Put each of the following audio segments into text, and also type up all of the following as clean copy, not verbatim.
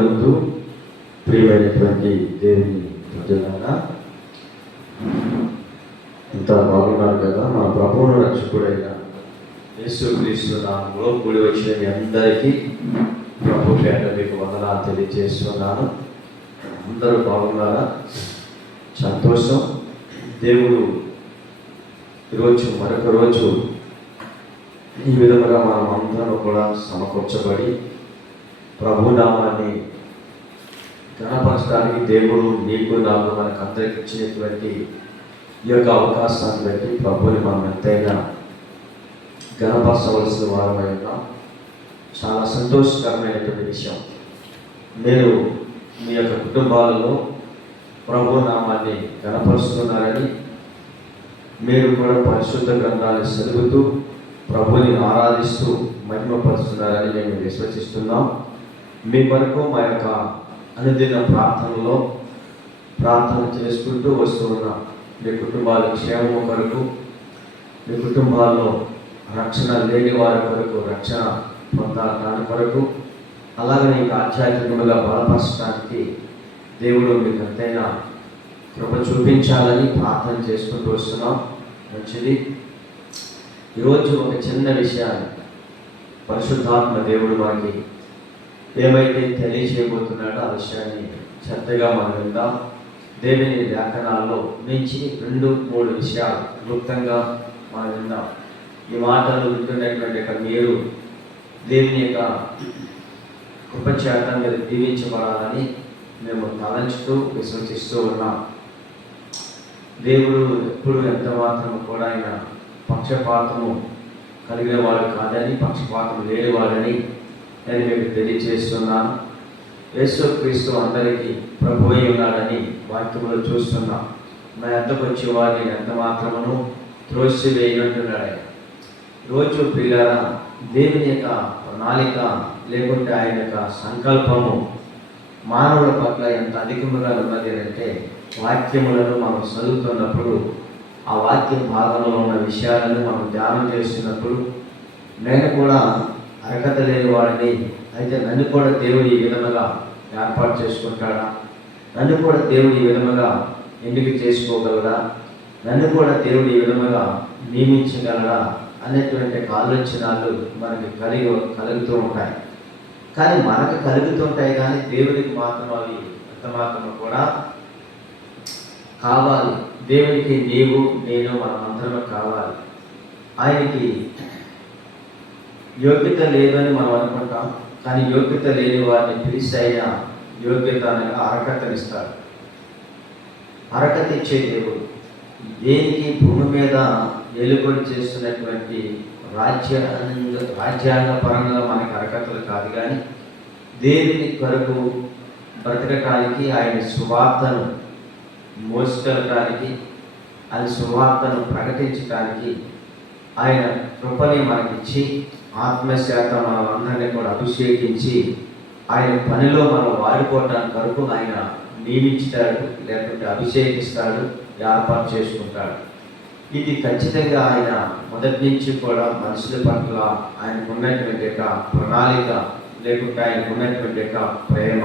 ప్రభువునందు ప్రియమైనటువంటి దేవుని ప్రజలారా, ఇంత బాగున్నారు కదా. మన ప్రభువును రక్షకుడైన యేసుక్రీస్తు నామములో కూడి వచ్చిన మీ అందరికీ ప్రభు పేట మీకు వందనాలు తెలియజేస్తున్నాను. అందరూ బాగున్నారా? సంతోషం. దేవుడు ఈరోజు మరొక రోజు ఈ విధముగా మనం అందరం కూడా సమకూర్చబడి ప్రభు నామాన్ని ఘనపరచడానికి దేవుడు నీకు నాకు మనకు అందరికి ఇచ్చినటువంటి ఈ యొక్క అవకాశాన్ని బట్టి ప్రభుని మనం ఎంతైనా ఘనపరచవలసిన వారమై ఉన్నాం. చాలా సంతోషకరమైనటువంటి విషయం. మీరు మీ యొక్క కుటుంబాలలో ప్రభు నామాన్ని ఘనపరుస్తున్నారని, మీరు కూడా పరిశుద్ధ గ్రంథాన్ని చదువుతూ ప్రభుని ఆరాధిస్తూ మహిమపరుస్తున్నారని మేము విశ్వసిస్తున్నాం. మీ కొరకు మా యొక్క అనుదిన ప్రార్థనలో ప్రార్థన చేసుకుంటూ వస్తూ ఉన్నాం. మీ కుటుంబాల క్షేమం కొరకు, మీ కుటుంబాల్లో రక్షణ లేని వారి కొరకు రక్షణ పొందాలని కొరకు, అలాగే మీకు ఆధ్యాత్మికంగా బలపరచడానికి దేవుడు మీకు ఎంతైనా కృప చూపించాలని ప్రార్థన చేసుకుంటూ వస్తున్నాం. మంచిది. ఈరోజు ఒక చిన్న విషయాన్ని పరిశుద్ధాత్మ దేవుడు మనకి ఏమైతే తెలియజేయబోతున్నాడో ఆ విషయాన్ని శ్రద్ధగా మనం విందాం. దేవుని లేఖనాల్లో నుంచి 2-3 విషయాలు క్లుప్తంగా మనం విందాం. ఈ మాటలు వింటున్నటువంటి మీరు దేవుని యొక్క కృపచేత మీరు దీవించబడాలని మేము తలంచుతూ విశ్వసిస్తూ ఉన్నాం. దేవుడు ఎప్పుడు ఎంత మాత్రం కూడా ఆయన పక్షపాతము కలిగిన వాడు కాదని, పక్షపాతం లేనివాడని నేను మీకు తెలియజేస్తున్నాను. యేసుక్రీస్తు అందరికీ ప్రభు అయి ఉన్నాడని వాక్యంలో చూస్తున్నాం. నా ఎంతకు వచ్చే వారిని ఎంత మాత్రమును త్రోసివేయనంటున్నాడు. రోజు ప్రియులారా, దేవుని యొక్క ప్రణాళిక లేకుంటే ఆయన యొక్క సంకల్పము మానవుల పట్ల ఎంత అధికముగా ఉన్నది అంటే, వాక్యములను మనం చదువుతున్నప్పుడు ఆ వాక్యం భాగంలో ఉన్న విషయాలను మనం ధ్యానం చేస్తున్నప్పుడు, నేను కూడా అర్హత లేని వాడిని, అయితే నన్ను కూడా దేవుడు ఈ విధముగా ఏర్పాటు చేసుకుంటాడా, నన్ను కూడా దేవుడు ఈ విధముగా ఎన్నిక చేసుకోగలడా, నన్ను కూడా దేవుడు ఈ విధముగా నియమించగలడా అనేటువంటి ఆలోచనలు మనకి కలుగుతూ ఉంటాయి. కానీ మనకు కలుగుతుంటాయి, కానీ దేవుడికి మాత్రం అవి ఎంత మాత్రం కూడా కావాలి. దేవునికి నీవు నేను మనం అందరమే కావాలి. ఆయనకి యోగ్యత లేదని మనం అనుకుంటాం, కానీ యోగ్యత లేని వారిని పిలిచి అయినా యోగ్యత అనగా అర్హతనిస్తాడు. అర్హత ఇచ్చే దేవుడు. దేనికి భూమి మీద ఏలుబడి చేస్తున్నటువంటి రాజ్యాంగ పరంగా మనకు అర్హతలు కాదు, కానీ దేవుని కొరకు బ్రతకటానికి, ఆయన సువార్తను మోసుకెళ్ళటానికి, ఆయన సువార్తను ప్రకటించడానికి ఆయన కృపని మనకిచ్చి, ఆత్మశాత మనందరినీ కూడా అభిషేకించి ఆయన పనిలో మనం వాడుకోవటానికి వరకు ఆయన నియమించుతాడు, లేకుంటే అభిషేకిస్తాడు, ఏర్పాటు చేసుకుంటాడు. ఇది ఖచ్చితంగా ఆయన మొదటి నుంచి కూడా మనుషుల పట్ల ఆయనకు ఉన్నటువంటి యొక్క ప్రణాళిక, లేకుంటే ఆయనకు ఉన్నటువంటి యొక్క ప్రేమ.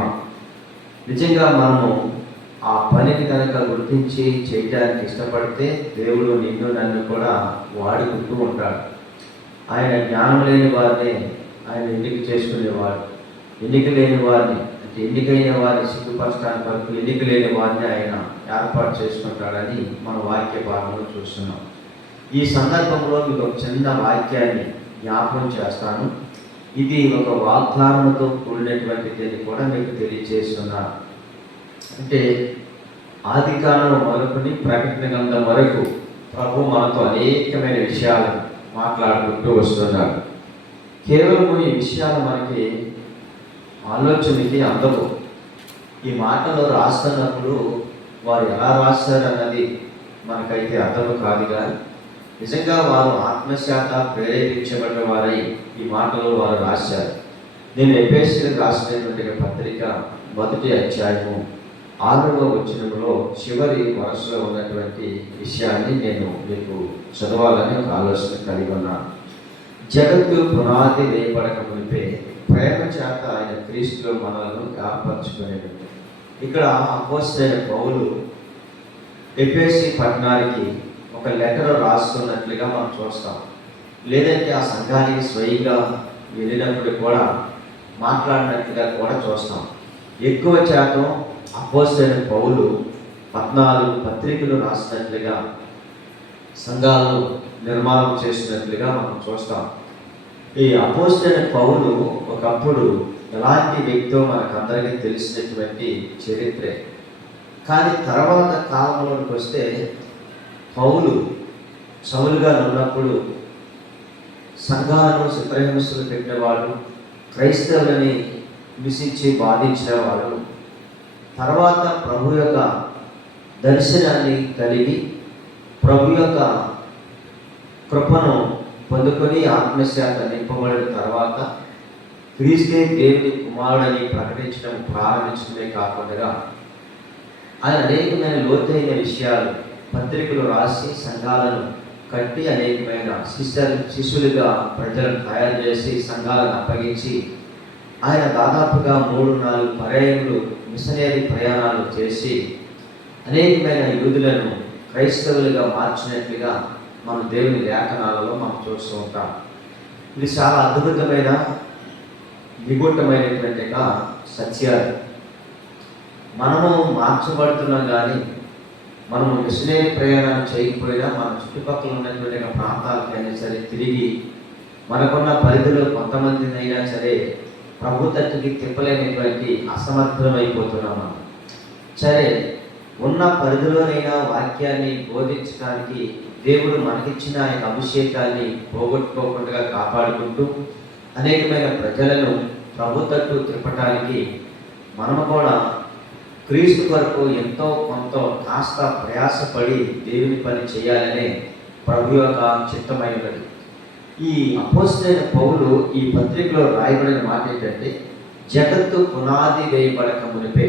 నిజంగా మనము ఆ పనిని కనుక గుర్తించి చేయడానికి ఇష్టపడితే దేవుడు నిన్ను నన్ను కూడా వాడుకుంటూ ఉంటాడు. ఆయన జ్ఞానం లేని వారిని ఆయన ఎన్నిక చేసుకునేవాడు. ఎన్నిక లేని వారిని, అంటే ఎన్నికైన వారిని సిగ్గుపరచడానికి వరకు ఎన్నిక లేని వారిని ఆయన ఏర్పాటు చేసుకుంటాడని మన వాక్య భాగంలో చూస్తున్నాం. ఈ సందర్భంలో మీకు ఒక చిన్న వాక్యాన్ని జ్ఞాపకం చేస్తాను. ఇది ఒక వాగ్దానంతో కూడినటువంటిది కూడా మీకు తెలియజేస్తున్నాను. అంటే ఆదికాండం మొదలుకొని ప్రకటన గ్రంథం వరకు ప్రభు మనతో అనేకమైన విషయాలు మాట్లాడుకుంటూ వస్తున్నాడు. కేవలం ఈ విషయాలు మనకి ఆలోచనకి అందవు. ఈ మాటలు రాస్తున్నప్పుడు వారు ఎలా రాస్తారన్నది మనకైతే అర్థం కాదు, కానీ నిజంగా వారు ఆత్మశాత ప్రేరేపించబడిన వారై ఈ మాటలు వారు రాశారు. నేను ఎఫెసీయులకు రాసినటువంటి పత్రిక 1వ అధ్యాయము 6వ వచనంలో చివరి వరుసలో ఉన్నటువంటి విషయాన్ని నేను మీకు చదవాలని ఒక ఆలోచన కలిగి ఉన్నాను. జగత్తు పునాది వేయబడక మునిపే ప్రేమ చేత ఆయన క్రీస్తులో మనలను ఏర్పరచుకునేది. ఇక్కడ అపోస్తలుడైన పౌలు ఎఫెసీ పట్టణానికి ఒక లెటర్ రాస్తున్నట్లుగా మనం చూస్తాం. లేదంటే ఆ సంఘానికి స్వయంగా వెళ్ళినప్పుడు కూడా మాట్లాడినట్లుగా కూడా చూస్తాం. ఎక్కువ శాతం అపోస్తలుడైన పౌలు 14 పత్రికలు రాసినట్లుగా, సంఘాలను నిర్మాణం చేసినట్లుగా మనం చూస్తాం. ఈ అపోస్తలుడైన పౌలు ఒకప్పుడు ఎలాంటి వ్యక్తో మనకందరికీ తెలిసినటువంటి చరిత్రే. కానీ తర్వాత కాలంలోకి వస్తే పౌలు సౌలుగా ఉన్నప్పుడు సంఘాలను చిత్రహింసలు పెట్టేవాడు, క్రైస్తవులని హింసించి బాధించేవాడు. తర్వాత ప్రభు యొక్క దర్శనాన్ని కలిగి ప్రభు యొక్క కృపను పొందుకొని ఆత్మశాత నింపబడిన తర్వాత క్రీస్తే దేవుని కుమారుడని ప్రకటించడం ప్రారంభించడమే కాకుండా ఆయన అనేకమైన లోతైన విషయాలు పత్రికలు రాసి సంఘాలను కట్టి అనేకమైన శిష్యులుగా ప్రజలను తయారు చేసి సంఘాలను అప్పగించి ఆయన దాదాపుగా 3-4 పర్యాయములు మిషనరీ ప్రయాణాలు చేసి అనేకమైన యూదులను క్రైస్తవులుగా మార్చినట్లుగా మన దేవుని లేఖనాలలో మనం చూస్తూ ఉంటాం. ఇది చాలా అద్భుతమైన నిగూఢమైనటువంటి సత్యాలు. మనము మార్చబడుతున్నాం, కానీ మనము మిషనరీ ప్రయాణం చేయకపోయినా మన చుట్టుపక్కల ఉన్నటువంటి ప్రాంతాలకైనా సరే తిరిగి మనకున్న పరిధిలో కొంతమందిని అయినా సరే ప్రభు తట్టుకి తిప్పలేనటువంటి అసమర్థమైపోతున్నాం. మనం సరే ఉన్న పరిధిలోనైనా వాక్యాన్ని బోధించడానికి దేవుడు మనకిచ్చిన ఆయన అభిషేకాన్ని పోగొట్టుకోకుండా కాపాడుకుంటూ అనేకమైన ప్రజలను ప్రభు తట్టు తిప్పటానికి మనము కూడా క్రీస్తు కొరకు ఎంతో కొంత కాస్త ప్రయాసపడి దేవుని పని చేయాలనే ప్రభు యొక్క చిత్తమైనది. ఈ అపోస్తలుడైన పౌలు ఈ పత్రికలో రాయబడిన మాట ఏంటంటే, జగత్తు పునాది వేయబడక మునిపే,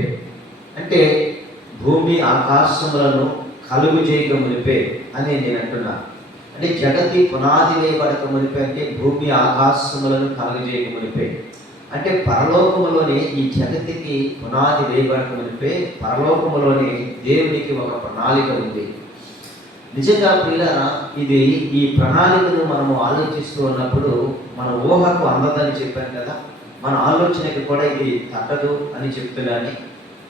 అంటే భూమి ఆకాశములను కలుగు చేయక మునిపే అని నేను అంటున్నా. అంటే జగత్తి పునాది వేయబడక మునిపే అంటే భూమి ఆకాశములను కలుగు చేయక మునిపే, అంటే పరలోకములోనే ఈ జగతికి పునాది వేయబడక మునిపే పరలోకములోనే దేవునికి ఒక ప్రణాళిక ఉంది. నిజంగా పిల్లరా, ఇది ఈ ప్రణాళికను మనము ఆలోచిస్తూ ఉన్నప్పుడు మన ఊహకు అందదని చెప్పాను కదా, మన ఆలోచనకి కూడా ఇది తట్టదు అని చెప్తున్నాను.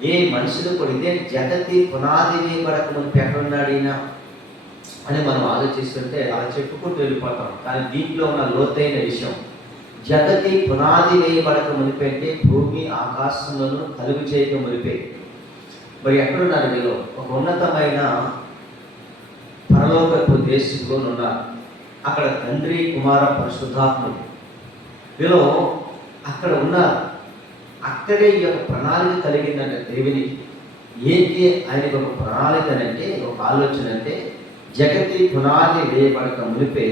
ఏ మనుషులు కూడా ఇదే జగతి పునాది వేయబడక మునిపి ఎక్కడున్నాడు ఈయన అని మనం ఆలోచిస్తుంటే అలా చెప్పుకుంటూ వెళ్ళిపోతాం. కానీ దీంట్లో ఉన్న లోతైన విషయం, జగతి పునాది వేయబడక మునిపే అంటే భూమి ఆకాశములను కలుగు చేయక మునిపే. మరి ఎక్కడున్నారు వీళ్ళు? ఒక ఉన్నతమైన పరలోకపు దేశంలో ఉన్నారు. అక్కడ తండ్రి, కుమార, పరిశుద్ధాత్ముడు వీళ్ళు అక్కడ ఉన్నారు. అక్కడే ఈ యొక్క ప్రణాళిక కలిగిందంటే దేవునికి ఏంటి ఆయనకి ఒక ప్రణాళిక అంటే, ఒక ఆలోచన అంటే, జగతి పునాది వేయబడక మునిపే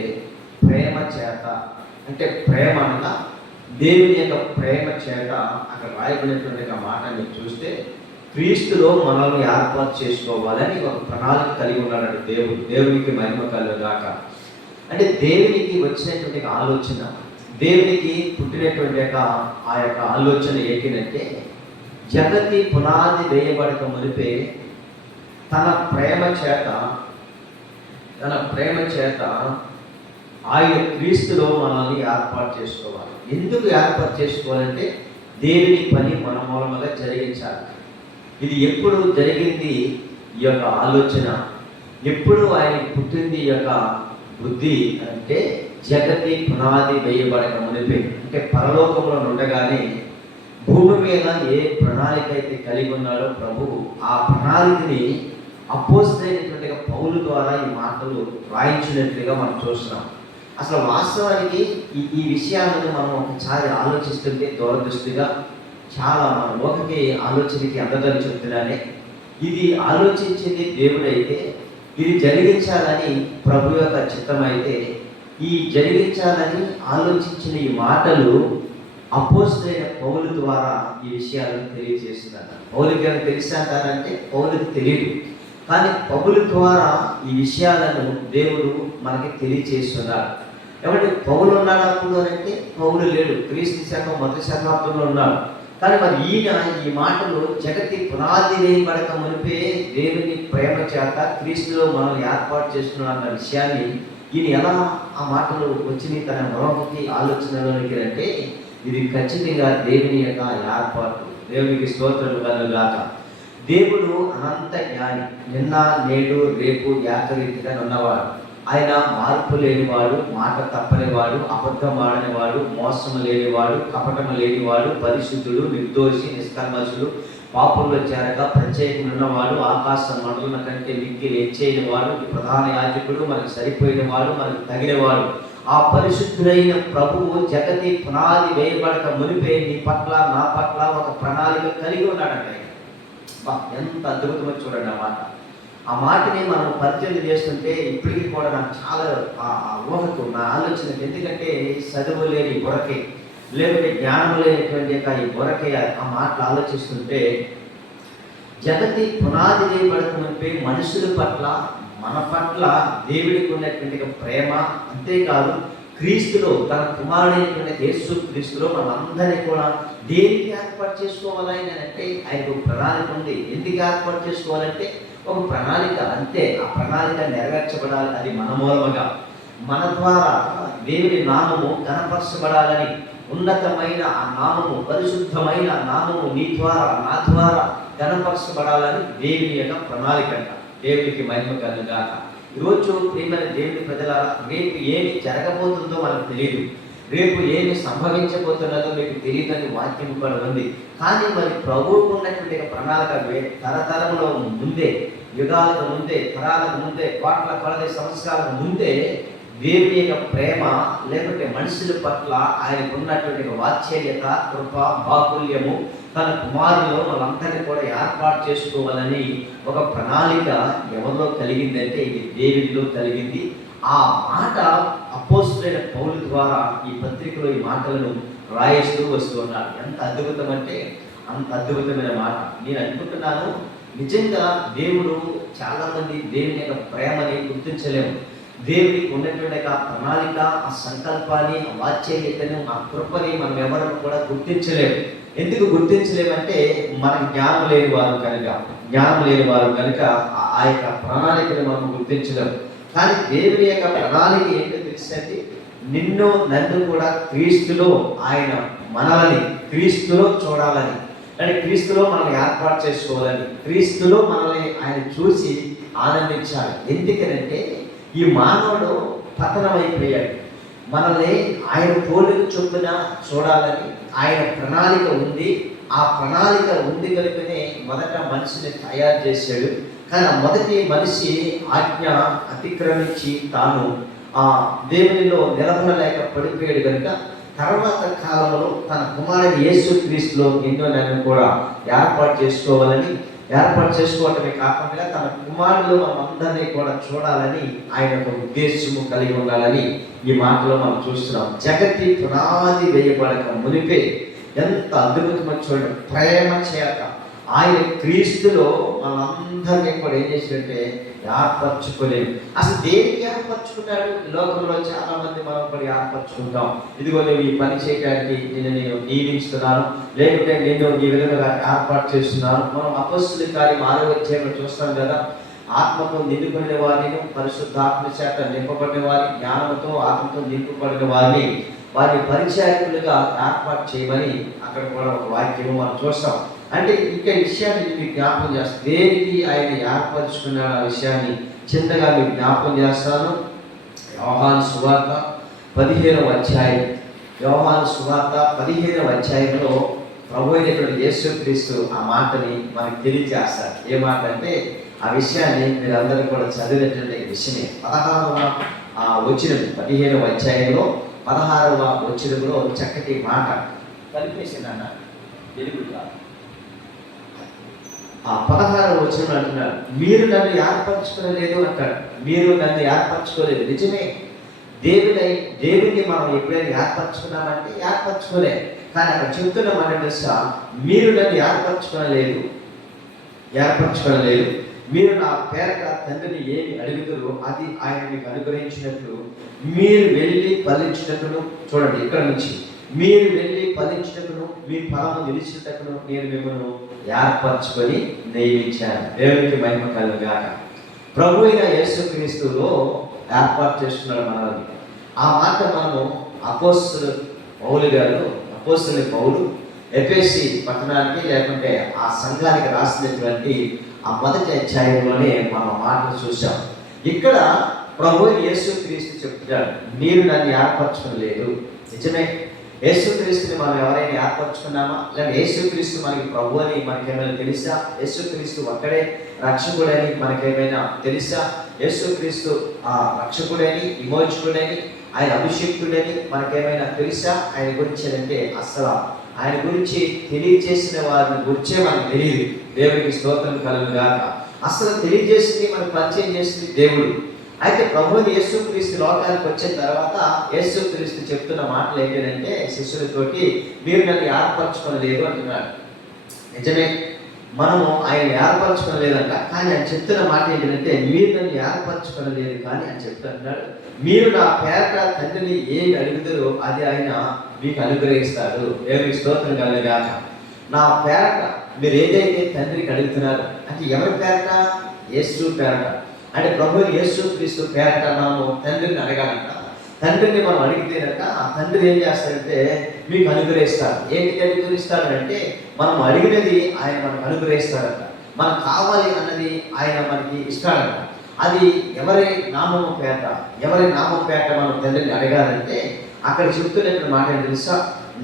ప్రేమ చేత, అంటే ప్రేమ అనగా దేవుని యొక్క ప్రేమ చేత అక్కడ రాయబడినటువంటి మాట మీరు చూస్తే క్రీస్తులో మనల్ని ఏర్పాటు చేసుకోవాలని ఒక ప్రణాళిక కలిగి ఉన్నాడు దేవుడు. దేవునికి మహిమ కలుగుగాక. అంటే దేవునికి వచ్చినటువంటి ఆలోచన, దేవునికి పుట్టినటువంటి ఆ యొక్క ఆలోచన ఏంటంటే, జగతి పునాది వేయబడక మునిపే తన ప్రేమ చేత ఆయన క్రీస్తులో మనల్ని ఏర్పాటు చేసుకోవాలి. ఎందుకు ఏర్పాటు చేసుకోవాలంటే దేవుని పని మన మూలముగా జరిగించాలి. ఇది ఎప్పుడు జరిగింది ఈ యొక్క ఆలోచన, ఎప్పుడు ఆయన పుట్టింది ఈ యొక్క బుద్ధి అంటే, జగతి పునాది వేయబడక మునిపే, అంటే పరలోకంలో ఉండగానే భూమి మీద ఏ ప్రణాళిక అయితే కలిగి ఉన్నాడో ప్రభువు, ఆ ప్రణాళికని అపోస్తలుడైనటువంటి పౌలు ద్వారా ఈ మాటలు రాయించినట్లుగా మనం చూస్తున్నాం. అసలు వాస్తవానికి ఈ విషయాలను మనం ఒకసారి ఆలోచిస్తుంటే దూరదృష్టిగా చాలా మన లోకకి ఆలోచనకి అందదని చెప్తున్నానే. ఇది ఆలోచించింది దేవుడైతే ఇది జరిగించాలని ప్రభు యొక్క చిత్తమైతే, ఈ జరిగించాలని ఆలోచించిన ఈ మాటలు అపోస్తలుడైన పౌలు ద్వారా ఈ విషయాలను తెలియజేస్తున్నారు. పౌలుకి ఏమైనా తెలుసా అంటారంటే పౌలుకి తెలియదు, కానీ పౌలు ద్వారా ఈ విషయాలను దేవుడు మనకి తెలియజేస్తున్నారు. ఏమంటే పౌలు ఉన్నాడు అప్పుడు అంటే పౌలు లేడు, క్రీస్తు శకం మొదటి శతాబ్దంలో ఉన్నాడు. కానీ మరి ఈయన ఈ మాటలు జగతి పునాది వేయబడక మునిపే దేవుని ప్రేమ చేత క్రీస్తులో మనల్ని ఏర్పాటు చేసుకున్నాడు అన్న విషయాన్ని ఈయన ఎలా ఆ మాటలు వచ్చినాయి తన మనోహకి ఆలోచనలోనికి అంటే ఇది ఖచ్చితంగా దేవుని యొక్క ఏర్పాటు. దేవునికి స్తోత్రం కలుగాక. దేవుడు అనంత జ్ఞాని, నిన్న నేడు రేపు ఏకరీతిగా ఉన్నవాడు. ఆయన మార్పు లేనివాడు, మాట తప్పనివాడు, అబద్ధం ఆడనివాడు, మోసం లేనివాడు, కపటం లేనివాడు, పరిశుద్ధుడు, నిర్దోషి, నిష్కల్మషుడు, పాపుల్లో చేరక ప్రత్యేకమున్నవాడు, ఆకాశ మండలం కంటే మిక్కిలి హెచ్చైన వాడు, ప్రధాన యాజకుడు, మనకు సరిపోయిన వాడు, మనకు తగినవాడు. ఆ పరిశుద్ధుడైన ప్రభువు జగతి పునాది వేయబడక మునిపే నీ పట్ల నా పట్ల ఒక ప్రణాళిక కలిగి ఉన్నాడంట. ఎంత అద్భుతమో చూడండి ఆ మాటని మనం పరిచయం చేస్తుంటే ఇప్పటికీ కూడా నాకు చాలా ఆ ఊహకు నా ఆలోచనకి, ఎందుకంటే చదువు లేని బురకే లేకపోతే జ్ఞానం లేనటువంటి ఈ బురకే ఆ మాటలు ఆలోచిస్తుంటే జగతి పునాది వేయబడుతున్నపై మనుషుల పట్ల మన పట్ల దేవుడికి ఉన్నటువంటి ప్రేమ, అంతేకాదు క్రీస్తులో తన కుమారుడైనటువంటి యేసు క్రీస్తులో మనందరినీ కూడా దేనికి ఏర్పాటు చేసుకోవాలని అంటే ఆయనకు ప్రణాళిక ఉంది. ఎందుకు ఏర్పాటు చేసుకోవాలంటే ఒక ప్రణాళిక, అంతే. ఆ ప్రణాళిక నెరవేర్చబడాలి. అది మన మూలముగా, మన ద్వారా దేవుని నామము కనపరచబడాలని, ఉన్నతమైన ఆ నామము, పరిశుద్ధమైన నామము నీ ద్వారా నా ద్వారా కనపరచబడాలని దేవుని యొక్క ప్రణాళిక అంట. దేవునికి మహిమ కలుగాక. ఈరోజు ప్రియమైన దేవుని ప్రజలారా, రేపు ఏమి జరగబోతుందో మనకు తెలియదు, రేపు ఏమి సంభవించబోతున్నదో మీకు తెలియదని వాక్యం కూడా ఉంది. కానీ మరి ప్రభువుకు ఉన్నటువంటి ప్రణాళిక తరతరములో ముందే, యుగాలకు ముందే, తరాలకు ముందే, కోట్ల కొలది సంవత్సరాలకు ముందే దేవుని యొక్క ప్రేమ లేకపోతే మనుషుల పట్ల ఆయనకు ఉన్నటువంటి వాత్సల్యత, కృప, బాహుల్యము తన కుమారులో వాళ్ళందరినీ కూడా ఏర్పాటు చేసుకోవాలని ఒక ప్రణాళిక ఎవరిలో కలిగిందంటే ఇది దేవుడిలో కలిగింది. ఆ మాట అపోస్తులైన పౌలు ద్వారా ఈ పత్రికలో ఈ మాటలను రాయిస్తూ వస్తూ ఉన్నారు. ఎంత అద్భుతం అంటే అంత అద్భుతమైన మాట. నేను అనుకుంటున్నాను, నిజంగా దేవుడు చాలామంది దేవుని యొక్క ప్రేమని గుర్తించలేము, దేవుడికి ఉన్నటువంటి ఆ ప్రణాళిక, ఆ సంకల్పాన్ని, ఆ వాత్సల్యతను, ఆ కృపని మనం ఎవరు కూడా గుర్తించలేము. ఎందుకు గుర్తించలేమంటే మనకు జ్ఞానం లేని వారు కనుక ఆ యొక్క ప్రణాళికను మనం గుర్తించలేము. కానీ దేవుని యొక్క ప్రణాళిక ఏంటో తెలుసండి, నిన్ను నన్ను కూడా క్రీస్తులో ఆయన మనల్ని క్రీస్తులో చూడాలని, అంటే క్రీస్తులో మనల్ని ఏర్పాటు చేసుకోవాలని, క్రీస్తులో మనల్ని ఆయన చూసి ఆనందించాలి. ఎందుకనంటే ఈ మానవుడు పతనమైపోయాడు, మనల్ని ఆయన పోలిక చొప్పున చూడాలని ఆయన ప్రణాళిక ఉంది. ఆ ప్రణాళిక ఉంది కనుకనే మొదట మనిషిని తయారు చేశాడు. కానీ ఆ మొదటి మనిషి ఆజ్ఞ అతిక్రమించి తాను ఆ దేవునిలో నిలబడలేక పడిపోయాడు కనుక తర్వాత కాలంలో తన కుమారుడు యేసు క్రీస్తులో ఎన్నో నన్ను కూడా ఏర్పాటు చేసుకోవటమే కాకుండా తన కుమారుడు మనందరినీ కూడా చూడాలని ఆయన ఒక ఉద్దేశము కలిగి ఉండాలని ఈ మాటలో మనం చూస్తున్నాం. జగతి పునాది వేయబడక మునిపే ఎంత అద్భుతమో చూడండి, ప్రేమ చేత ఆయన క్రీస్తులో మనందరినీ కూడా ఏం చేసినట్టే ఏర్పరచుకోలేము. అసలు దేనికి ఏర్పరచుకుంటాడు? లోకంలో చాలా మంది మనం కూడా ఏర్పరచుకుంటాం. ఇదిగో నువ్వు ఈ పని చేయడానికి నేను నియమిస్తున్నాను, లేకుంటే నేను ఈ విధంగా ఏర్పాటు చేస్తున్నాను. మనం అపొస్తలుల కార్యం 6వ అధ్యాయంలో చూస్తాం కదా, ఆత్మతో నిండుకునే వారిని, పరిశుద్ధాత్మ చేత నింపబడిన వారి, జ్ఞానంతో ఆత్మతో నింపబడిన వారిని పరిచారకులుగా ఏర్పాటు చేయమని అక్కడ కూడా ఒక వాక్యం మనం చూస్తాం. అంటే ఇంకా విషయాన్ని మీకు జ్ఞాపకం చేస్తాను, దేనికి ఆయన ఏర్పరచుకున్నాడు ఆ విషయాన్ని చిన్నగా మీకు జ్ఞాపకం చేస్తాను. యోహాను సువార్త 15వ అధ్యాయం, యోహాను సువార్త 15వ అధ్యాయంలో ప్రభు అయినటువంటి యేసుక్రీస్తు ఆ మాటని మనకు తెలియజేస్తారు. ఏ మాట అంటే ఆ విషయాన్ని మీరు అందరూ కూడా చదివినటువంటి విషయమే. 16వ వచనం, 15వ అధ్యాయంలో 16వ వచనంలో చక్కటి మాట కలిపేసిందన్న తెలుగుగా. ఆ 16వ వచనం అంటున్నారు, మీరు నన్ను ఏర్పరచుకోలేదు అంటాడు. మీరు నన్ను ఏర్పరచుకోలేదు, నిజమే. దేవుడిని మనం ఎప్పుడైనా ఏర్పరచుకున్నామంటే ఏర్పరచుకోలేదు. కానీ అక్కడ చెప్తున్న మాట తెలుసా, మీరు నన్ను ఏర్పరచుకోలేదు, మీరు నా పేరట తండ్రిని ఏమి అడుగుతారో అది ఆయన మీకు అనుగ్రహించినట్లు మీరు వెళ్ళి ఫలించినట్టును. చూడండి ఇక్కడ నుంచి, మీరు వెళ్ళి ఫలించినట్టును మీ ఫలము నిలిచినట్టును నేను మిమ్మల్ని ఏర్పరచుకొని నియమించాను. దేవునికి మహిమ కలుగుగాక. ప్రభు అయిన యేసుక్రీస్తులో ఏర్పాటు చేస్తున్నాడు మనల్ని. ఆ మాట మనము అపోస్తలుడు పౌలు ఎఫెసీ పట్టణానికి లేకుంటే ఆ సంఘానికి రాసినటువంటి ఆ మొదటి అధ్యాయంలోనే మనం మాటలు చూసాం. ఇక్కడ ప్రభు యేసుక్రీస్తు చెప్తున్నాడు, మీరు నన్ను ఏర్పరచుకోలేదు. నిజమే, యేసుక్రీస్తుని మనం ఎవరైనా ఏర్పరచుకున్నామా? లేదా యేసుక్రీస్తు మనకి ప్రభు అని మనకేమైనా తెలుసా? యేసుక్రీస్తు ఒక్కడే రక్షకుడని మనకేమైనా తెలుసా? యేసుక్రీస్తు ఆ రక్షకుడని, విమోచకుడని, ఆయన అభిషేక్తుడని మనకేమైనా తెలుసా? ఆయన గురించి అంటే అసలు ఆయన గురించి తెలియజేసిన వారిని గురించే మనకు తెలియదు. దేవుడికి స్తోత్రం కలుగుగాక. అసలు తెలియజేసింది, మనకు పరిచయం చేసింది దేవుడు. అయితే ప్రభువు యేసుక్రీస్తు లోకానికి వచ్చిన తర్వాత యేసుక్రీస్తు చెప్తున్న మాటలు ఏంటంటే శిష్యులతోటి, మీరు నన్ను ఏర్పరచుకోలేదు అంటున్నాడు. నిజమే, మనము ఆయన ఏర్పరచుకోలేదంట. కానీ ఆయన చెప్తున్న మాట ఏంటంటే, మీరు నన్ను ఏర్పరచుకోలేదు కానీ అని చెప్తున్నాడు, మీరు నా పేరట తండ్రిని ఏమి అడుగుతారో అది ఆయన మీకు అనుగ్రహిస్తాడు. దేవునికి స్తోత్రం కలుగుగాక. నా పేరట మీరు ఏదైతే తండ్రికి అడుగుతున్నారు అంటే ఎవరి పేరట? యేసు పేరట. అంటే ప్రభు యేసుక్రీస్తు పేరట మనము తండ్రిని అడగాలంట. తండ్రిని మనం అడిగితేనట ఆ తండ్రి ఏం చేస్తాడంటే మీకు అనుగ్రహిస్తాడు. ఏంటి అనుగ్రహిస్తాడంటే మనం అడిగినది ఆయన మనకు అనుగ్రహిస్తాడంట. మనకు కావాలి అన్నది ఆయన మనకి ఇస్తాడంట. అది ఎవరి నామము పేరట, ఎవరి నామం పేరట మనం తండ్రిని అడగాలంటే అక్కడ చెప్తున్నటువంటి మాట ఏం తెలుసా?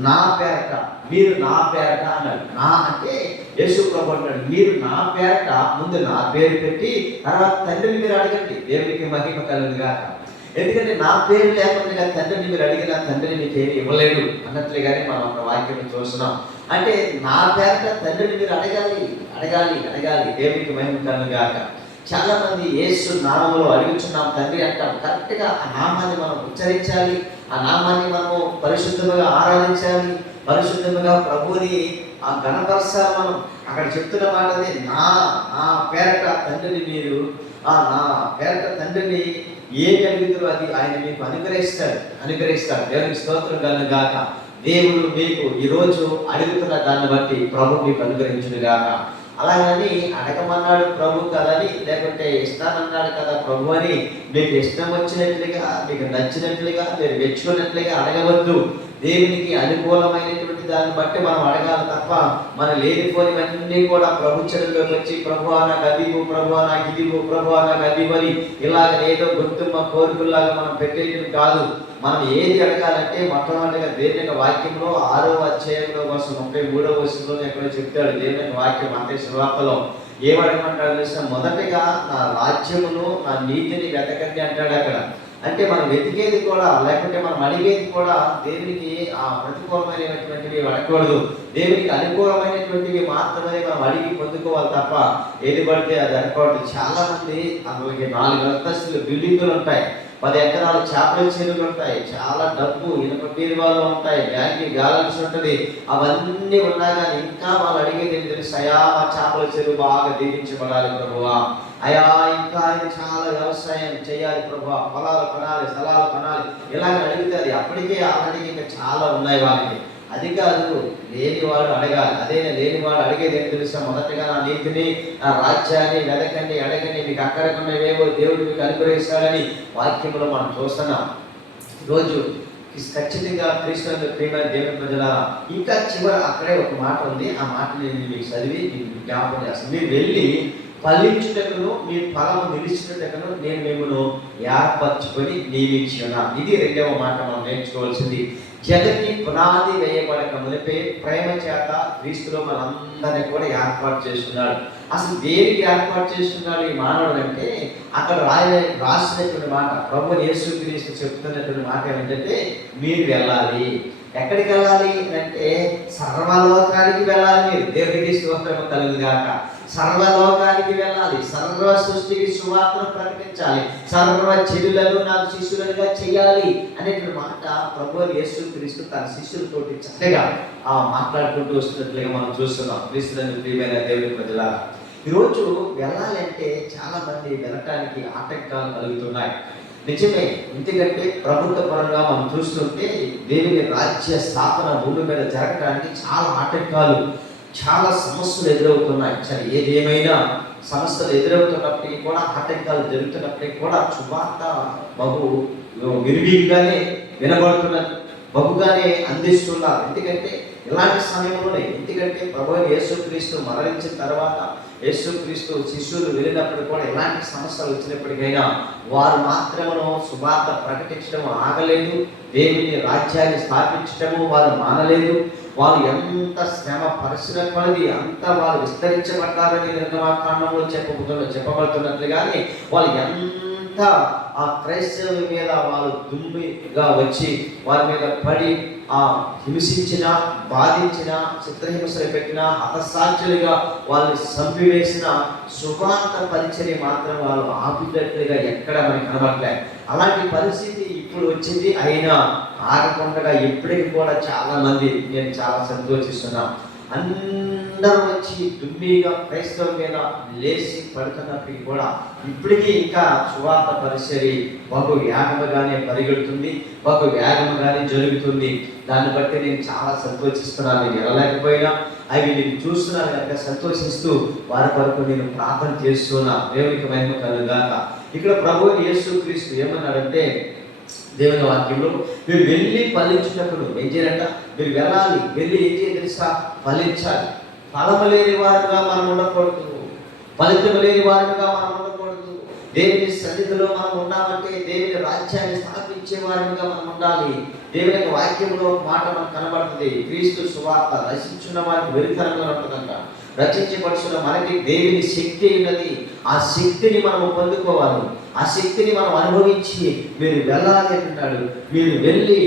నా పేరట, మీరు నా పేరట అన్నాడు. నా అంటే యేసు ప్రభు అంటాడు, మీరు నా పేరట ముందు నా పేరు పెట్టి తర్వాత తండ్రిని మీరు అడగండి. దేవునికి మహిమ కలుగుగాక. ఎందుకంటే నా పేరు లేకుండా తండ్రిని మీరు అడిగిన తండ్రిని మీకు ఏమి ఇవ్వలేడు అన్నట్లుగానే మనం ఒక వాక్యం చూస్తున్నాం. అంటే నా పేరట తండ్రిని మీరు అడగాలి అడగాలి అడగాలి. దేవునికి మహిమ కలుగుగాక. చాలా మంది యేసు నామములో అడుగుచున్నాం తండ్రి అంటాం. కరెక్ట్గా ఆ నామాన్ని మనం ఉచ్చరించాలి, ఆ నామాన్ని మనము పరిశుద్ధముగా ఆరాధించాలి, పరిశుద్ధముగా ప్రభువుని ఆ గణపరచాలి. మనం అక్కడ చెప్తున్న మాట అదే, నా పేరట తండ్రిని మీరు నా పేరట తండ్రిని ఏమి అడుగుతారో అది ఆయన మీకు అనుగ్రహిస్తాడు. దేవునికి స్తోత్రం కలుగుగాక. దేవుడు మీకు ఈరోజు అడుగుతున్న దాన్ని బట్టి ప్రభు మీకు అనుగ్రహించును గాక. అలాగని అడగమన్నాడు ప్రభు కదని, లేకుంటే ఇస్తానన్నాడు కదా ప్రభు అని మీకు ఇష్టం వచ్చినట్లుగా, మీకు నచ్చినట్లుగా, మీరు మెచ్చుకున్నట్లుగా అడగవద్దు. దేవునికి అనుకూలమైనటువంటి దాన్ని బట్టి మనం అడగాలి తప్ప మన లేనిపోనివన్నీ కూడా ప్రభు చెడులోకి వచ్చి ప్రభువా నాకు అదివు, ప్రభువా నాకు ఇదివు, ప్రభువా నాకు అదివు అని ఇలాగ ఏదో గుర్తుమ్మ కోరికల్లాగా మనం పెట్టేది కాదు. మనం ఏది అడగాలంటే మొట్టమొదటిగా దేవుని యొక్క వాక్యంలో 6వ అధ్యాయంలో 33వ వచనంలో ఎక్కడో చెప్తాడు. దేవుని యొక్క వాక్యం అంటే సువార్తలో ఏమడగమంటాడు తెలుసా? మొదటిగా నా రాజ్యమును నా నీతిని వెతకండి అంటాడు అక్కడ. అంటే మనం వెతికేది కూడా లేకుంటే మనం అడిగేది కూడా దేవునికి ఆ ప్రతికూలమైనటువంటివి అడగకూడదు. దేవునికి అనుకూలమైనటువంటివి మాత్రమే మనం అడిగి పొందుకోవాలి తప్ప ఏది పడితే అది అడగకూడదు. చాలా మంది అందులోకి 4 అంతస్తులు బిల్డింగులు ఉంటాయి, 10 ఎకరాలు చేపల చెరువులు ఉంటాయి, చాలా డబ్బు ఇనుప బీరువాలు ఉంటాయి, బ్యాంకి బ్యాలెన్స్ ఉంటుంది. అవన్నీ ఉన్నా కానీ ఇంకా వాళ్ళు అడిగేది ఏం తెలుసు? అయా మా చేపల చెరువు బాగా దీవించబడాలి ప్రభువా, అయా ఇంకా ఆయన చాలా వ్యవసాయం చేయాలి ప్రభువా, పొలాలు కొనాలి, స్థలాలు కొనాలి, ఇలాగ అడిగితే అది అప్పటికే ఆల్రెడీ ఇంకా చాలా ఉన్నాయి వాళ్ళకి. అది కాదు, లేనివాడు అడగాలి. అదే లేనివాడు అడిగేది ఏం తెలుసా? మొదటగా నా నీతిని, నా రాజ్యాన్ని వెదకండి, అడగండి, మీకు అక్కడకున్నవేవో దేవుడు మీకు అనుగ్రహిస్తాడని వాక్యంలో మనం చూస్తున్నాం. ఈరోజు ఖచ్చితంగా క్రీస్తు ప్రియమైన దేవుని ప్రజలారా, ఇంకా చివరి అక్కడే ఒక మాట ఉంది. ఆ మాటని నేను మీకు చదివి మీకు జ్ఞాపకం చేస్తాను. మీరు వెళ్ళి ఫలించుటకును మీ ఫలము నిలిచినట్టును నేను మిమ్మల్ని ఏర్పరచుకొని నియమించి ఉన్నాను. ఇది 2వ మాట మనం నేర్చుకోవాల్సింది. జగతి పునాది వేయబడక మునిపే ప్రేమ చేత క్రీస్తులో మనందరినీ కూడా ఏర్పాటు చేస్తున్నాడు. అసలు దేనికి ఏర్పాటు చేస్తున్నాడు ఈ మానవుడు అంటే అక్కడ రాసినటువంటి మాట, ప్రభు యేసుక్రీస్తు చెప్తున్నటువంటి మాట ఏమిటంటే మీరు వెళ్ళాలి. ఎక్కడికి వెళ్ళాలి అంటే సర్వలోకానికి వెళ్ళాలి. మీరు దేవుడికి స్తోత్రం కలుగుగాక. సర్వలోకానికి వెళ్ళాలి, సర్వ సృష్టికి సువార్తను ప్రకటించాలి, సర్వ చెడులను నాకు శిష్యులుగా చేయాలి అనేటువంటి మాట ప్రభు యేసుక్రీస్తు తన శిష్యులతోటి చక్కగా మాట్లాడుకుంటూ వస్తున్నట్లుగా మనం చూస్తున్నాం. క్రీస్తునందు ప్రియమైన దేవుని ప్రజలారా, ఈరోజు వెళ్ళాలంటే చాలా మంది వెళ్ళటానికి ఆటంకాలు కలుగుతున్నాయి. నిజమే. ఎందుకంటే ప్రభుత్వ పరంగా మనం చూస్తుంటే దేవుని రాజ్య స్థాపన భూమి మీద జరగడానికి చాలా ఆటంకాలు, చాలా సమస్యలు ఎదురవుతున్నాయి. సరే, ఏదేమైనా సమస్యలు ఎదురవుతున్నప్పటికీ కూడా, ఆటంకాలు జరుగుతున్నప్పటికీ కూడా సువార్త బహు విరివిగానే వినబడుతున్నది, బహుగానే అందిస్తున్నారు. ఎందుకంటే ఇలాంటి సమయంలోనే, ఎందుకంటే ప్రభువైన యేసుక్రీస్తు మరణించిన తర్వాత యేసుక్రీస్తు శిష్యులు వెళ్ళినప్పుడు కూడా ఎలాంటి సమస్యలు వచ్చినప్పటికైనా వారు మాత్రము సువార్త ప్రకటించడం ఆగలేదు. దేవుని రాజ్యాన్ని స్థాపించడము వారు మానలేదు. వారు ఎంత శ్రమ పరిచిన కొలది అంత వారు విస్తరించబడ్డారని నిర్గమాకాండంలో చెప్పబడుతున్నట్లుగానే వాళ్ళు ఎంత ఆ క్రైస్తవుల మీద వాళ్ళు దుమ్మిగా వచ్చి వారి మీద పడి హింసించిన, బాధించిన, చిత్రహింసలు పెట్టిన, హతసాక్షులుగా వాళ్ళని చంపివేసిన సువార్త పరిచర్య మాత్రం వాళ్ళు ఆపినట్లుగా ఎక్కడ మనకి కనబడలేదు. అలాంటి పరిస్థితి ఇప్పుడు వచ్చింది. అయినా ఆగకుండా ఇప్పటికి కూడా చాలా మంది, నేను చాలా సంతోషిస్తున్నా, అందరూ వచ్చి దుమ్మిగా క్రైస్తవుల మీద లేచి పడుతున్నప్పటికీ కూడా ఇప్పటికీ ఇంకా సువార్త పరిచర్య బహు వేగముగానే పరిగెడుతుంది, బహు వేగముగానే జరుగుతుంది. దాన్ని బట్టి నేను చాలా సంతోషిస్తున్నాను. నేను వెళ్ళలేకపోయినా అవి నేను చూస్తున్నాను కనుక సంతోషిస్తూ వారి కొరకు నేను ప్రార్థన చేస్తున్నా. దేవునికి మహిమ కలుగుగాక. ఇక్కడ ప్రభువు యేసుక్రీస్తు ఏమన్నాడంటే దేవుని వాక్యంలో, మీరు వెళ్ళి ఫలించినప్పుడు ఏం చేయాలంట? మీరు వెళ్ళాలి, వెళ్ళి ఏం చేయాలి తెలుసా? ఫలించాలి. ఫలము లేని వారుగా మనం ఉండకూడదు, ఫలితం లేని వారుగా మనం ఉండకూడదు. దేవుని సన్నిధిలో మనం ఉన్నామంటే దేవుని రాజ్యాన్ని స్థాపించే వారిగా మనం ఉండాలి. దేవుని యొక్క వాక్యంలో మాట మనకు కనబడుతుంది. క్రీస్తు సువార్త రచించిన వారికి వెరితనంగా ఉంటుందంట. రచించబడుచున్న మనకి దేవుని శక్తి ఉన్నది. ఆ శక్తిని మనం పొందుకోవాలి. ఆ శక్తిని మనం అనుభవించి మీరు వెళ్ళాలి అంటున్నాడు. మీరు వెళ్ళి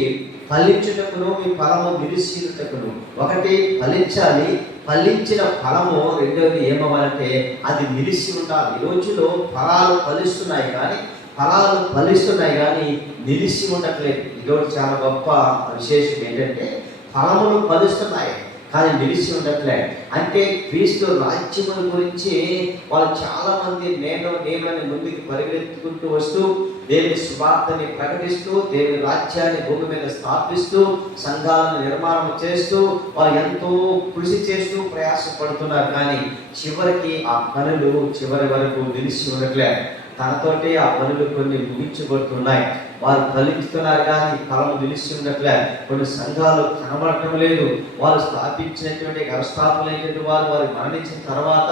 ఫలించుటకును మీ ఫలము నిరీక్షించుటకును. ఒకటి ఫలించాలి, ఫలించిన ఫలము రెండోది ఏమవ్వాలంటే అది నిలిచి ఉండాలి. ఈ రోజులో ఫలాలు ఫలిస్తున్నాయి కానీ నిలిచి ఉండట్లేదు. ఈరోజు చాలా గొప్ప విశేషం ఏంటంటే ఫలములు ఫలిస్తున్నాయి కానీ నిలిచి ఉండట్లే. అంటే క్రీస్తు రాజ్యముల గురించి వాళ్ళు చాలా మంది నేను అని ముందుకు పరిగెత్తుకుంటూ వస్తూ దేవుని సువార్తని ప్రకటిస్తూ దేవుని రాజ్యాన్ని భూమి మీద స్థాపిస్తూ సంఘాలను నిర్మాణం చేస్తూ వాళ్ళు ఎంతో కృషి చేస్తూ ప్రయాసపడుతున్నారు. కానీ చివరికి ఆ పనులు చివరి వరకు నిలిచి ఉండట్లే. తనతోటి ఆ పనులు కొన్ని ముగించబడుతున్నాయి. వారు ఫలిస్తున్నారు కానీ ఫలము నిలిచి ఉండట్లే. కొన్ని సంఘాలు కనబడటం లేదు. వారు స్థాపించినటువంటి వ్యవస్థాపకులైనటువంటి వారు మరణించిన తర్వాత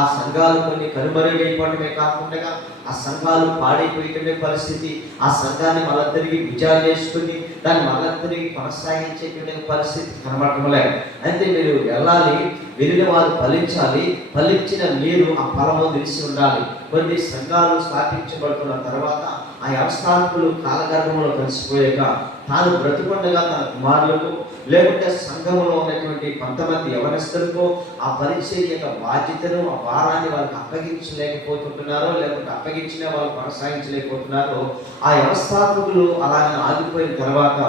ఆ సంఘాలు కొన్ని కనుమరుగైపోవడమే కాకుండా ఆ సంఘాలు పాడైపోయేటమే పరిస్థితి. ఆ సంఘాన్ని మళ్ళీ తిరిగి విజయాలు చేసుకుని దాన్ని మళ్ళీ తిరిగి కొనసాగించేటువంటి పరిస్థితి కనబడటం లేదు. అయితే మీరు వెళ్ళాలి, వెళ్ళిన వారు ఫలించాలి, ఫలించిన మీరు ఆ ఫలము నిలిచి ఉండాలి. కొన్ని సంఘాలు స్థాపించబడుతున్న తర్వాత ఆ వ్యవస్థాపకులు కాలగర్భంలో కలిసిపోయాక తాను బ్రతికొండగా తన కుమారులకు లేకుంటే సంఘంలో ఉన్నటువంటి కొంతమంది యవనస్తులకు ఆ పరిచర్య యొక్క బాధ్యతను, ఆ భారాన్ని వాళ్ళకి అప్పగించలేకపోతున్నారో లేకుంటే అప్పగించిన వాళ్ళు కొనసాగించలేకపోతున్నారో ఆ వ్యవస్థాపకులు అలాగే ఆగిపోయిన తర్వాత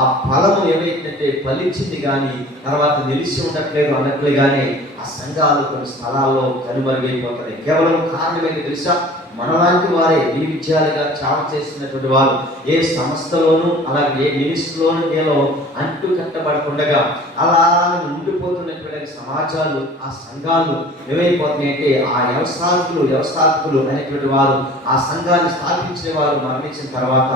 ఆ ఫలము ఏమైందంటే ఫలించింది కానీ తర్వాత నిలిచి ఉండట్లేదు అన్నట్లుగానే ఆ సంఘాలు కొన్ని స్థలాల్లో కనుమరుగైపోతున్నాయి. కేవలం కారణం ఏంటి తెలుసా? మనలాంటి వారే ఈ విజయాలుగా చావ చేస్తున్నటువంటి వారు ఏ సంస్థలోనూ అలాగే ఏ మినిస్ట్రీలోనూ నేను అంటు కట్టబడకుండగా అలా ఉండిపోతున్నటువంటి సమాజాలు, ఆ సంఘాలు ఏమైపోతున్నాయంటే ఆ వ్యవస్థాపకులు అనేటువంటి వారు ఆ సంఘాన్ని స్థాపించిన వారు మరణించిన తర్వాత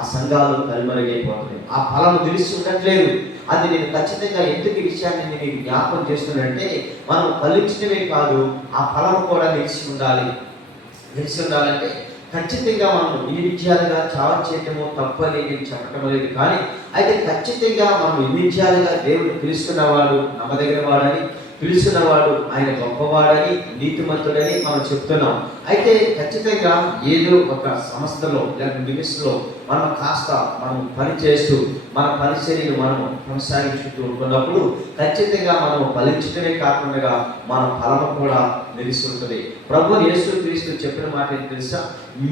ఆ సంఘాలు కనుమరుగైపోతున్నాయి. ఆ ఫలం తెలిసి ఉండట్లేదు. అది నేను ఖచ్చితంగా ఎందుకు ఈ విషయాన్ని నేను మీకు జ్ఞాపకం చేస్తున్నానంటే మనం ఫలించడమే కాదు ఆ ఫలం కూడా నిలిచి ఉండాలంటే ఖచ్చితంగా మనం ఈ విజయాలుగా చావ చేయటము తప్పని నేను చెప్పటం లేదు. కానీ అయితే ఖచ్చితంగా మనం ఈ విజయాలుగా దేవుడు పిలుస్తున్నవాడు నమ్మదగిన వాడని, పిలుస్తున్నవాడు ఆయన గొప్పవాడని, నీతిమంతుడని మనం చెప్తున్నాం. అయితే ఖచ్చితంగా ఏదో ఒక సంస్థలో లేదా బిజినెస్లో మనం పని చేస్తూ మన పరిచర్యను మనం కొనసాగించుకుంటూ ఉంటున్నప్పుడు ఖచ్చితంగా మనం ఫలించడమే కాకుండా మన ఫలము కూడా నిలిచి ఉంటుంది. ప్రభు యేసుక్రీస్తు చెప్పిన మాట ఏంటి తెలుసా?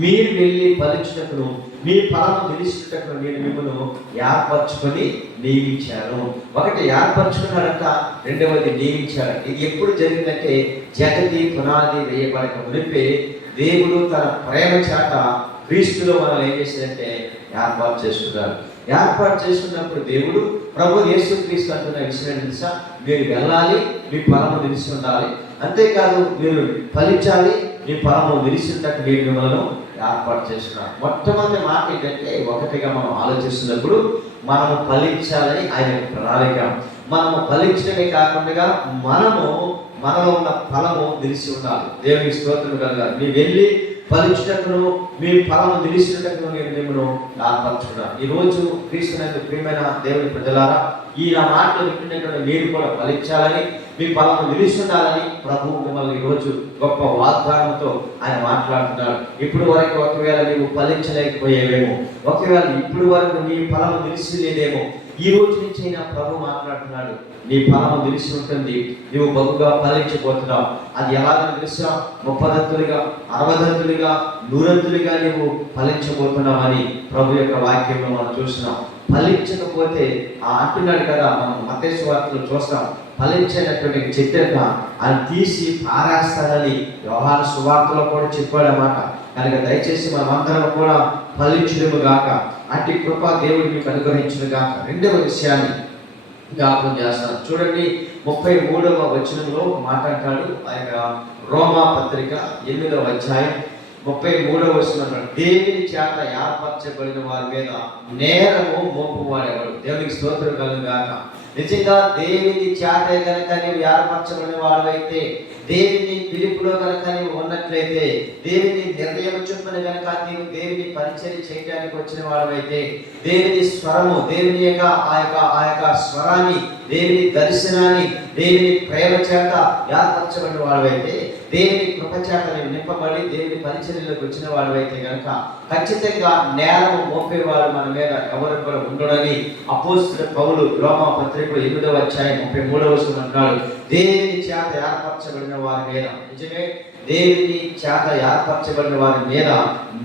మీరు వెళ్ళి ఫలించుటకును మీ ఫలము నిలిచిటకును నేను మిమ్మల్ని ఏర్పరచుకొని నియమించాను. ఒకటి ఏర్పరచుకున్నాడంట, రెండవది నియమించాడు. ఇది ఎప్పుడు జరిగిందంటే జగతి పునాది వేయబడక మునిపే దేవుడు తన ప్రేమ చేత క్రీస్తులో మనల్ని ఏం చేశాడంటే ఏర్పాటు చేసుకున్నాడు. ఏర్పాటు చేసుకున్నప్పుడు దేవుడు ప్రభు యేసుక్రీస్తు అంటున్న విషయం తెలుసా? మీరు వెళ్ళాలి, మీ ఫలము నిలిచి ఉండాలి. అంతేకాదు మీరు ఫలించాలి, మీ ఫలము నిలిచినట్టు మీరు మిమ్మల్ని ఏర్పాటు చేస్తున్నారు. మొట్టమొదటి మాట ఏంటంటే, ఒకటిగా మనం ఆలోచిస్తున్నప్పుడు మనము ఫలించాలని ఆయన ప్రణాళిక. మనము ఫలించడమే కాకుండా మనలో ఉన్న ఫలము నిలిచి ఉండాలి. దేవునికి స్తోత్రం కలగాలి. మీరు వెళ్ళి ఫలించుటకును మీ ఫలము నిలిచినటకును నేను మిమ్మల్ని ఏర్పరచుకున్నాను. ఈరోజు క్రీస్తునందు ప్రియమైన దేవుని ప్రజలారా, ఈ నా మాటలు వింటున్నటువంటి మీరు కూడా ఫలించాలని, మీ ఫలము నిలుస్తుండాలని ప్రభువు మిమ్మల్ని ఈరోజు గొప్ప వాగ్దానంతో ఆయన మాట్లాడుతున్నాడు. ఇప్పుడు వరకు ఒకవేళ నీవు ఫలించలేకపోయేవేమో, ఒకవేళ ఇప్పుడు వరకు నీ ఫలము నిలిచిలేదేమో, ఈ రోజు నుంచి అయినా ప్రభు మాట్లాడుతున్నాడు. నీ ఫలము నిలిచి ఉంటుంది, నువ్వు బహుగా ఫలించబోతున్నావు. అది ఎలాగని తెలుసా? 30దంతులుగా, 60దంతులుగా, 100దంతులుగా నువ్వు ఫలించబోతున్నావని ప్రభు యొక్క వాక్యంలో మనం చూస్తున్నాం. ఫలించకపోతే అంటున్నాడు కదా, మనం మత్తయి సువార్తలో చూస్తాం, ఫలించినటువంటి చెట్టుగా అది తీసి పారేస్తాడని యోహాను సువార్తలో కూడా చెప్పాడన్నమాట. కనుక దయచేసి మనమందరం కూడా ఫలించుదుము గాక, అట్టి కృప దేవుడు మీకు అనుగ్రహించును గాక. రెండవ విషయాన్ని జ్ఞాపకం చేస్తాను. చూడండి, 33వ వచనంలో ఒక మాట అంటాడు. ఆ యొక్క రోమా పత్రిక 8వ అధ్యాయం 33వ వచనం, దేవుని చేత ఏర్పరచబడిన వారి మీద నేరము మోపువాడెవడు? దేవునికి స్తోత్రం కలుగును గాక. నిజంగా దేవుని చేత కనుక నీవు ఏర్పరచబడిన వాడవైతే, దేవుని పిలుపులో కనుక నీవు ఉన్నట్లయితే, దేవుని నిర్ణయం చొప్పున కనుక నీవు దేవుని పరిచర్య చేయడానికి వచ్చిన వాడవైతే, దేవుని స్వరము, దేవుని యొక్క ఆ యొక్క స్వరాన్ని, దేవుని దర్శనాన్ని, దేవుని ప్రేమ చేత ఏర్పరచబడిన వాడవైతే, దేవుని కృప చేత నింపబడి దేవుని పరిచర్యలోకి వచ్చిన వాడవైతే కనుక ఖచ్చితంగా నేరము మోపేవాడు మన మీద ఎవరు కూడా ఉండడని అపోస్తలుడైన పౌలు రోమా పత్రికలో 8వ అధ్యాయం 33వ వచనం అంటాడు. దేవుని చేత ఏర్పరచబడిన వారి మీద, నిజమే, దేవుని చేత ఏర్పరచబడిన వారి మీద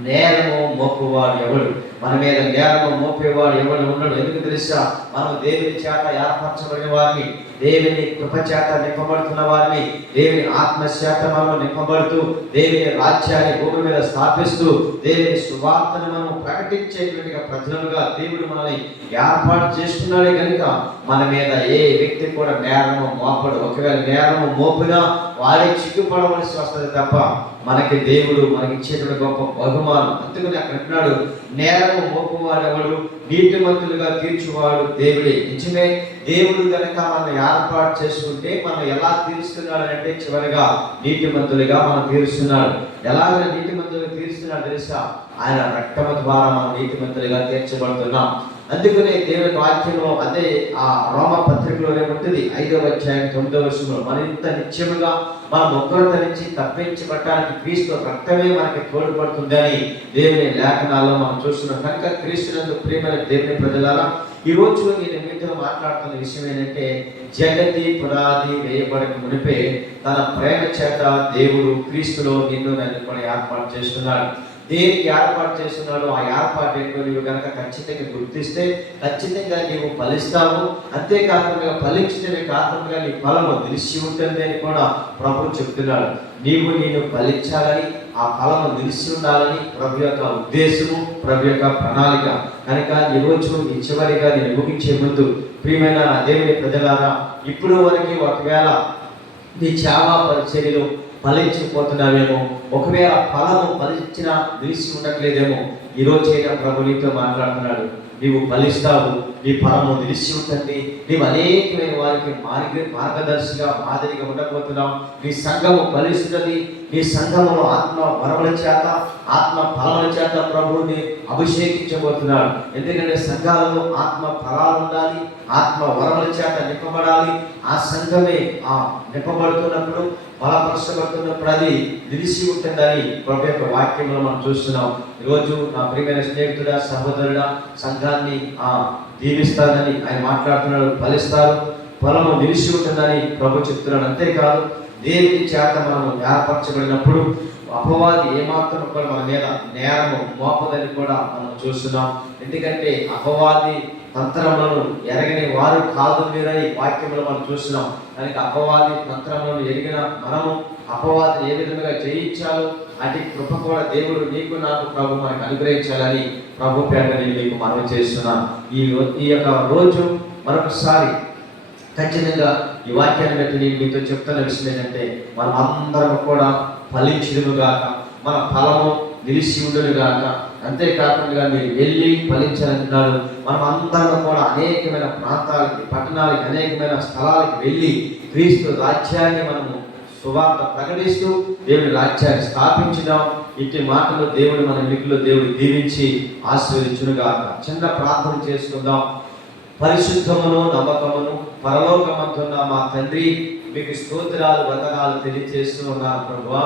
నేరము మోపువాడు ఎవడు? మన మీద నేరము మోపేవాడు ఎవడు ఉండడు. ఎందుకు తెలుసా? మనం దేవుని చేత ఏర్పరచబడిన వారిని, దేవుని కృప చేత నింపబడుతున్న వారిని, దేవుని ఆత్మ చేత మనం నింపబడుతూ దేవుని రాజ్యాన్ని భూమి మీద స్థాపిస్తూ దేవుని సువార్తను మనం ప్రకటించేటువంటి ప్రజలుగా దేవుడు మనల్ని ఏర్పాటు చేసుకున్నాడే కనుక మన మీద ఏ వ్యక్తి కూడా నేరము మోపడు. ఒకవేళ నేరము మోపినా వాడే చిక్కుపడవలసి వస్తుంది తప్ప మనకి దేవుడు మనకిచ్చేటువంటి గొప్ప బహుమానం. అందుకని అక్కడ అంటున్నాడు, నేరము మోపువాడెవడు? నీతిమంతులుగా తీర్చువాడు దేవుడే. నిజమే, దేవుడు కనుక మనం ఏర్పాటు చేసుకుంటే మనం ఎలా తీరుస్తున్నాడు అంటే చివరిగా నీతిమంతులుగా మనం తీరుస్తున్నాడు. ఎలాగ నీతిమంతులుగా తీరుస్తున్నాడు తెలుసా? ఆయన రక్తము ద్వారా మనం నీతిమంతులుగా తీర్చబడుతున్నాం. అందుకనే దేవుని వాక్యంలో, అదే ఆ రోమ పత్రికలోనే ఉంటుంది, 5వ అధ్యాయం 9వ వచనంలో, మరింత నిత్యముగా మనం ఉగ్రత నుంచి తప్పించబడటానికి క్రీస్తు రక్తమే మనకి తోడ్పడుతుందని దేవుని లేఖనాల్లో మనం చూస్తున్నాం. కనుక క్రీస్తునందు ప్రియమైన దేవుని ప్రజలారా, ఈ రోజు నేను మీతో మాట్లాడుతున్న విషయం ఏంటంటే, జగతి పునాది వేయబడక మునిపే తన ప్రేమ చేత దేవుడు క్రీస్తులో నిన్ను నన్ను కూడా ఏర్పాటు చేస్తున్నాడు. దేనికి ఏర్పాటు చేస్తున్నాడో ఆ ఏర్పాటు ఏంటో నీవు కనుక ఖచ్చితంగా గుర్తిస్తే ఖచ్చితంగా నీవు ఫలిస్తావు. అంతేకాకుండా ఫలించడమే కాకుండా నీ ఫలము నిలిచి ఉంటుంది అని కూడా ప్రభు చెప్తున్నాడు. నేను ఫలించాలని, ఆ ఫలము నిలిచి ఉండాలని ప్రభు యొక్క ఉద్దేశము, ప్రభు యొక్క ప్రణాళిక. కనుక ఈరోజు ఈ చివరిగా నేను ముగించే ముందు ప్రియమైన దేవుని ప్రజలారా, ఇప్పుడు వరకు ఒకవేళ నీ సేవా పరిచర్యలో ఫలించిపోతున్నావేమో, ఒకవేళ ఫలము ఫలించినా నిలిచి ఉండట్లేదేమో, ఈరోజు ప్రభు నీతో మాట్లాడుతున్నాడు. నీవు ఫలిస్తావు, నీ ఫలము నిలిచి ఉంటుంది. నీవు అనేకమైన వారికి మార్గదర్శిగా మాదిరిగా ఉండబోతున్నావు. నీ సంఘము ఫలిస్తుంది. నీ సంఘములో ఆత్మ వరముల చేత, ఆత్మ ఫలముల చేత ప్రభువుని అభిషేకించబోతున్నాడు. ఎందుకంటే సంఘాలలో ఆత్మ ఫలాలు ఉండాలి, ఆత్మ వరముల చేత నింపబడాలి. ఆ సంఘమే నింపబడుతున్నప్పుడు, బలపరచబడుతున్నప్పుడు అది నిలిచి ఉంటుందని ప్రభు యొక్క వాక్యంలో మనం చూస్తున్నాం. ఈరోజు నా ప్రియమైన స్నేహితుడా, సహోదరుడా, సంఘాన్ని దీవిస్తానని ఆయన మాట్లాడుతున్నాడు. ఫలిస్తారు, ఫలము నిలిచి ఉంటుందని ప్రభు చెప్తున్నాడు. అంతేకాదు, దేవుని చేత మనము ఏర్పరచబడినప్పుడు అపవాది ఏమాత్రం కూడా మన మీద నేరము మోపదని కూడా మనం చూస్తున్నాం. ఎందుకంటే అపవాది తంత్రములను ఎరగని వారు కాదు మీరని వాక్యంలో మనం చూస్తున్నాం. దానికి అపవాది తంత్రములను ఎరిగిన మనము అపవాదిని ఏ విధంగా జయించాలో అటు కృప కూడా దేవుడు నీకు నాకు ప్రభు మనకు అనుగ్రహించాలని ప్రభు పేట నేను మీకు మనవి చేస్తున్నాను. ఈ యొక్క రోజు మరొకసారి ఖచ్చితంగా ఈ వాక్యాన్ని బట్టి నేను మీతో చెప్తున్న విషయం ఏంటంటే, మనం అందరం కూడా ఫలించుడుగాక, మన ఫలము నిలిచి ఉండునుగాక. అంతేకాకుండా మీరు వెళ్ళి ఫలించాలంటున్నాడు. మనం అందరం కూడా అనేకమైన ప్రాంతాలకి, పట్టణాలకి, అనేకమైన స్థలాలకి వెళ్ళి క్రీస్తు రాజ్యాన్ని మనము సువార్త ప్రకటిస్తూ దేవుని రాజ్యాన్ని స్థాపించుదాం. ఇట్టి మాటలు దేవుడు మన మిగులు దేవుడు దీవించి ఆశీర్వదించునుగాక. చిన్న ప్రార్థన చేసుకుందాం. పరిశుద్ధమును నమ్మకమును పరలోకమంతున్న మా తండ్రి, మీకు స్తోత్రాలు వందనాలు తెలియజేస్తూ ఉన్నాను ప్రభువా.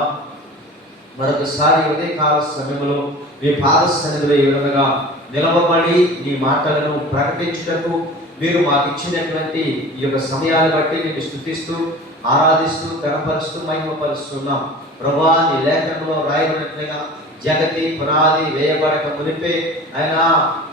మరొకసారి ఉదయకాల సమయంలో మీ పాద సన్నిధిలో ఈ విధంగా నిలవబడి నీ మాటలను ప్రకటించుటకు మీరు మాకు ఇచ్చినటువంటి ఈ యొక్క సమయాన్ని బట్టి నేను స్తుతిస్తూ, ఆరాధిస్తూ, కనపరుస్తూ, మహిమపరుస్తున్నాం ప్రభువా. నీ లేఖనంలో రాయబడినట్లుగా జగతి పునాది వేయబడక మునిపే ఆయన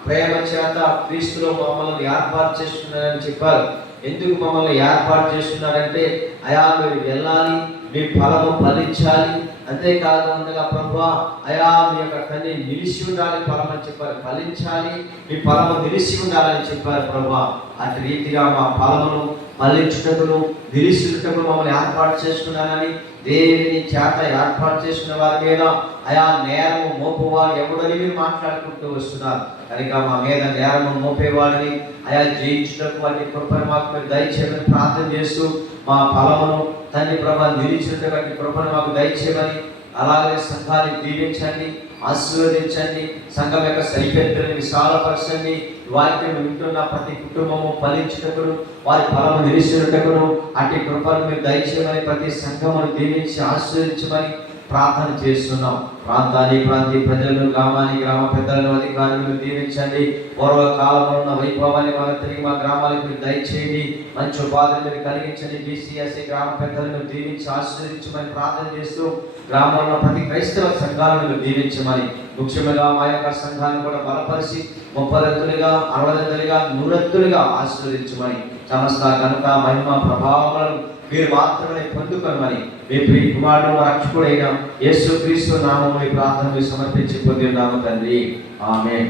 ప్రేమ చేత క్రీస్తులో మమ్మల్ని ఏర్పాటు చేసుకున్నారని చెప్పారు. ఎందుకు మమ్మల్ని ఏర్పాటు చేసుకున్నారంటే, అయా మీరు వెళ్ళాలి, మీ ఫలము ఫలించాలి. అంతేకాకుండా ప్రభువా, అయా మీ యొక్క తల్లి నిలిచి ఉండాలని ఫలం అని చెప్పారు. ఫలించాలి, మీ ఫలము నిలిచి ఉండాలని చెప్పారు ప్రభువా. అటు రీతిగా మా ఫలమును ఫలించుటకును నిలిచుటకు మమ్మల్ని ఏర్పాటు చేసుకున్నానని, దేవుని చేత ఏర్పాటు చేసుకున్న వారి మీద అయా నేరము మోపేవాడు ఎవడని మీరు మాట్లాడుకుంటూ వస్తున్నారు. కనుక మా మీద నేరము మోపేవాడిని అయా జయించుటకు వాటి కృపను మాకు మీరు దయచేయమని ప్రార్థన చేస్తూ, మా ఫలమును తండ్రి ప్రభా నిలిచినటువంటి కృపను మాకు దయచేయమని, అలాగే సంఘాన్ని దీవించండి, ఆశీర్వదించండి. సంఘం యొక్క సరిపెత్తని విశాలపరచండి. వాక్యం వింటున్న ప్రతి కుటుంబము ఫలించుటకును, వారి ఫలము నిలిచినటకును అట్టి కృపను మీరు దయచేయమని, ప్రతి సంఘమును దీవించి ఆశీర్వదించమని ప్రార్థన చేస్తున్నాం. ప్రాంతీయ ప్రజలను, గ్రామ పెద్దలను, అధికారులను దీవించండి. పూర్వకాలంలో ఉన్న వైభవాన్ని మన తిరిగి మా గ్రామాలకు మీరు దయచేయండి. మంచి ఉపాధిని మీరు కలిగించండి. BCSC గ్రామ పెద్దలను దీవించి ఆశీర్వదించమని ప్రార్థన చేస్తూ, గ్రామంలో ప్రతి క్రైస్తవ సంఘాలను మీరు దీవించమని, ముఖ్యంగా మా యొక్క సంఘాన్ని కూడా బలపరిచి 30 60 100 ఆశీర్వదించమని, సమస్త ఘనత మహిమ ప్రభావములను మీరు మాత్రమే పొందుకొనమని మీ ప్రియ కుమారుడు రక్షకుడైన యేసుక్రీస్తు నామములో ప్రార్థనలు సమర్పించి పొందినాము తండ్రి. ఆమేన్.